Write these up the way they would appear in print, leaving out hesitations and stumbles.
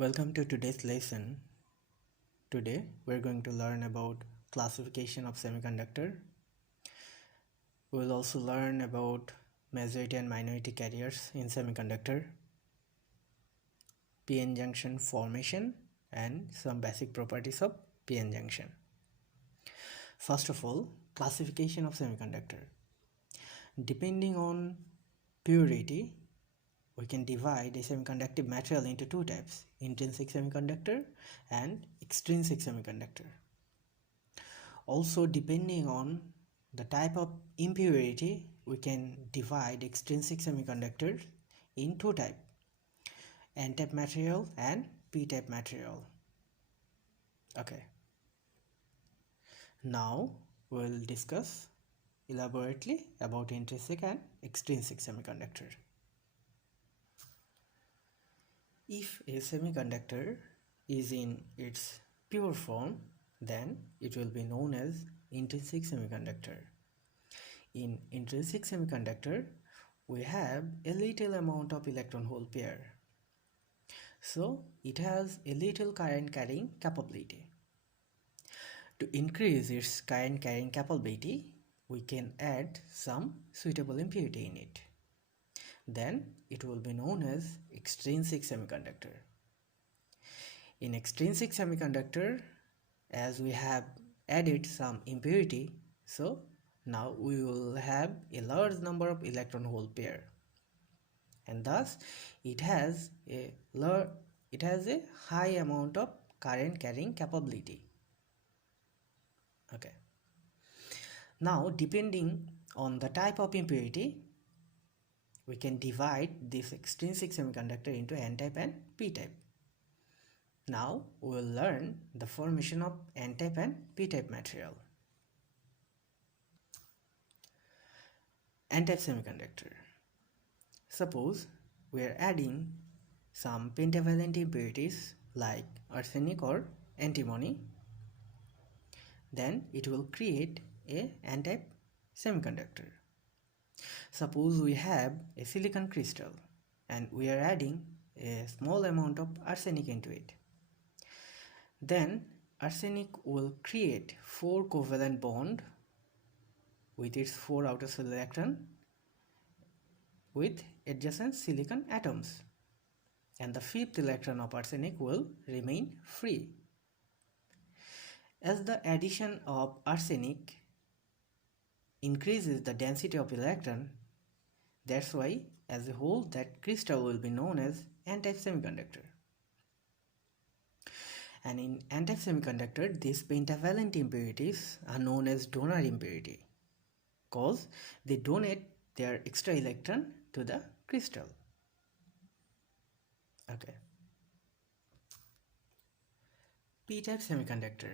Welcome to today's lesson. Today we're going to learn about classification of semiconductor. We'll also learn about majority and minority carriers in semiconductor, p-n junction formation, and some basic properties of p-n junction. First of all, classification of semiconductor. Depending on purity, we can divide a semiconductive material into two types: intrinsic semiconductor and extrinsic semiconductor. Also, depending on the type of impurity, we can divide extrinsic semiconductors in two types: n-type material and p-type material. Okay, now we'll discuss elaborately about intrinsic and extrinsic semiconductor. If a semiconductor is in its pure form, then it will be known as intrinsic semiconductor. In intrinsic semiconductor, we have a little amount of electron hole pair. So it has a little current carrying capability. To increase its current carrying capability, we can add some suitable impurity in it. Then it will be known as extrinsic semiconductor. In extrinsic semiconductor, as we have added some impurity, so now we will have a large number of electron hole pair, and thus it has a high amount of current carrying capability. Okay. Now, depending on the type of impurity, we can divide this extrinsic semiconductor into n-type and p-type. Now we will learn the formation of n-type and p-type material. N-type semiconductor. Suppose we are adding some pentavalent impurities like arsenic or antimony, then it will create a n-type semiconductor. Suppose we have a silicon crystal and we are adding a small amount of arsenic into it. Then arsenic will create 4 covalent bond with its 4 outer shell electron with adjacent silicon atoms, and the 5th electron of arsenic will remain free. As the addition of arsenic increases the density of electron, that's why as a whole that crystal will be known as n-type semiconductor. And in n-type semiconductor, these pentavalent impurities are known as donor impurity because they donate their extra electron to the crystal. Okay. P-type semiconductor.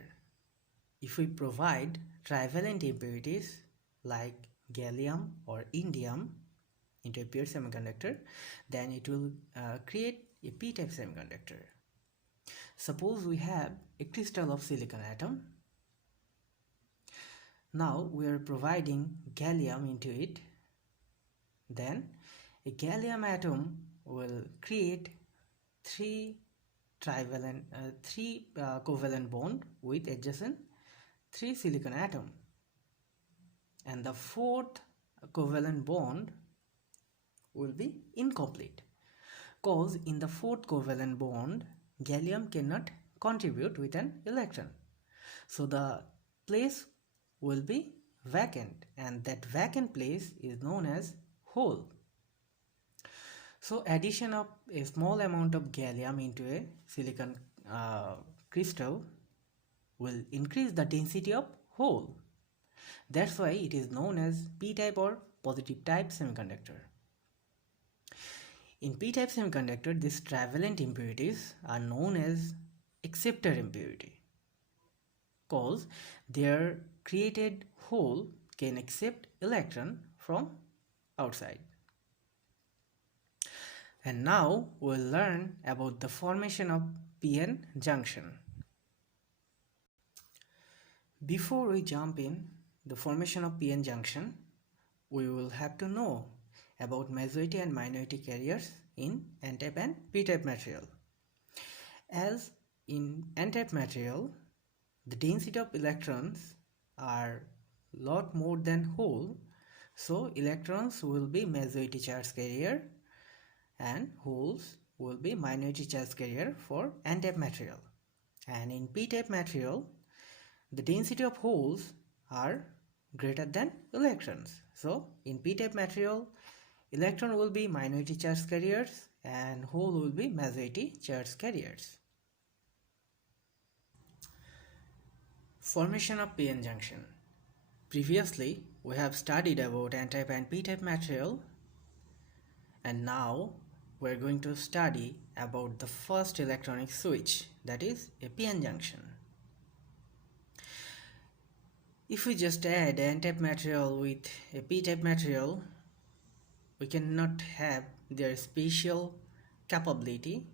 If we provide trivalent impurities like gallium or indium into a pure semiconductor, then it will create a p-type semiconductor. Suppose we have a crystal of silicon atom. Now we are providing gallium into it. Then a gallium atom will create 3 covalent bond with adjacent 3 silicon atom, and the 4th covalent bond will be incomplete because in the 4th covalent bond gallium cannot contribute with an electron, so the place will be vacant, and that vacant place is known as hole. So addition of a small amount of gallium into a silicon crystal will increase the density of hole. That's why it is known as p-type or positive type semiconductor. In p-type semiconductor, these trivalent impurities are known as acceptor impurity because their created hole can accept electron from outside. And now we'll learn about the formation of p-n junction. Before we jump in the formation of p-n junction, we will have to know about majority and minority carriers in n-type and p-type material. As in n-type material, the density of electrons are lot more than hole, so electrons will be majority charge carrier and holes will be minority charge carrier for n-type material. And in p-type material, the density of holes are greater than electrons. So in p-type material, electron will be minority charge carriers and hole will be majority charge carriers. Formation of p-n junction. Previously, we have studied about n-type and p-type material, and now we are going to study about the first electronic switch, that is a p-n junction. If we just add n-type material with a p-type material, we cannot have their spatial capability,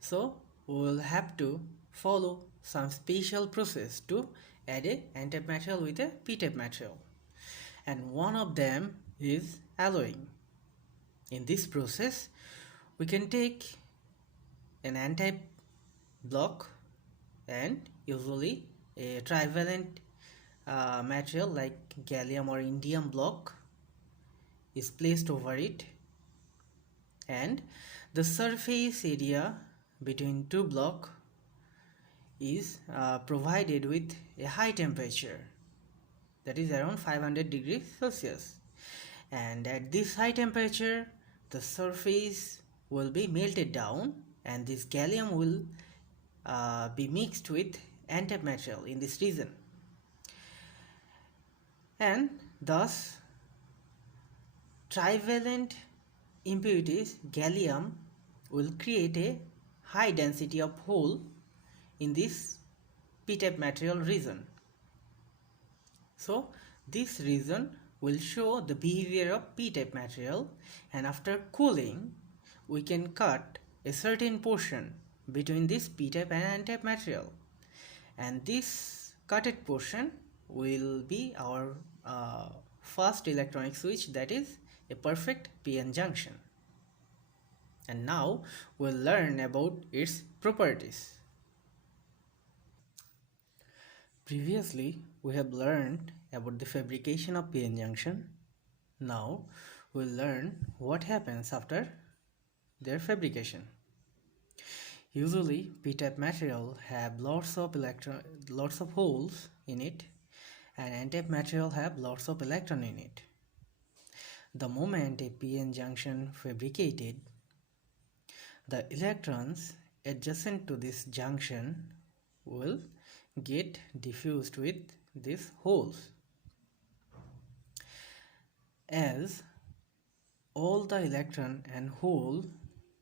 so we will have to follow some special process to add a n-type material with a p-type material, and one of them is alloying. In this process, we can take an n-type block and usually a trivalent material like gallium or indium block is placed over it, and the surface area between two blocks is provided with a high temperature, that is around 500 degrees Celsius, and at this high temperature the surface will be melted down and this gallium will be mixed with n-type material in this region, and thus trivalent impurities gallium will create a high density of hole in this p-type material region. So this region will show the behavior of p-type material, and after cooling we can cut a certain portion between this p-type and n-type material, and this cutted portion will be our first electronic switch, that is a perfect p-n junction. And now we'll learn about its properties. Previously we have learned about the fabrication of p-n junction. Now we'll learn what happens after their fabrication. Usually p-type material have lots of holes in it, and n-type material have lots of electron in it. The moment a p-n junction fabricated, the electrons adjacent to this junction will get diffused with these holes. As all the electron and hole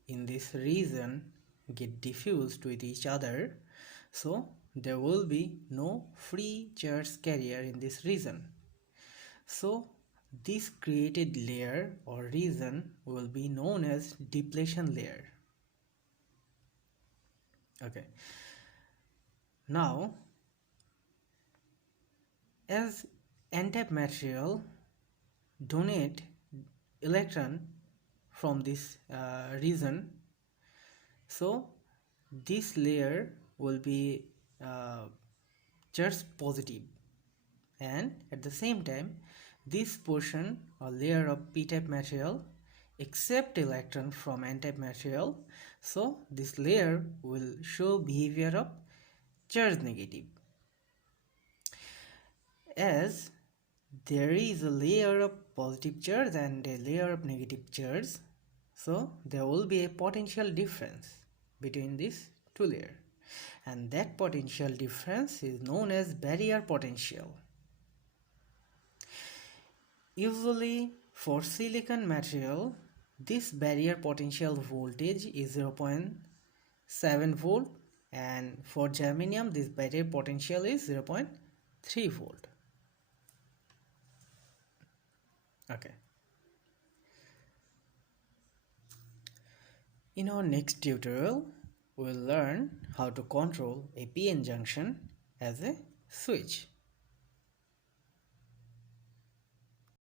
in this region get diffused with each other, so there will be no free charge carrier in this region. So this created layer or region will be known as depletion layer. Okay. Now, as n-type material donate electron from this region, so this layer will be charged positive, and at the same time this portion or layer of p-type material accept electron from n-type material, so this layer will show behavior of charge negative. As there is a layer of positive charge and a layer of negative charge, so there will be a potential difference between these two layers, and that potential difference is known as barrier potential. Usually for silicon material, this barrier potential voltage is 0.7 volt, and for germanium this barrier potential is 0.3 volt. Okay. In our next tutorial, we'll learn how to control a p-n junction as a switch.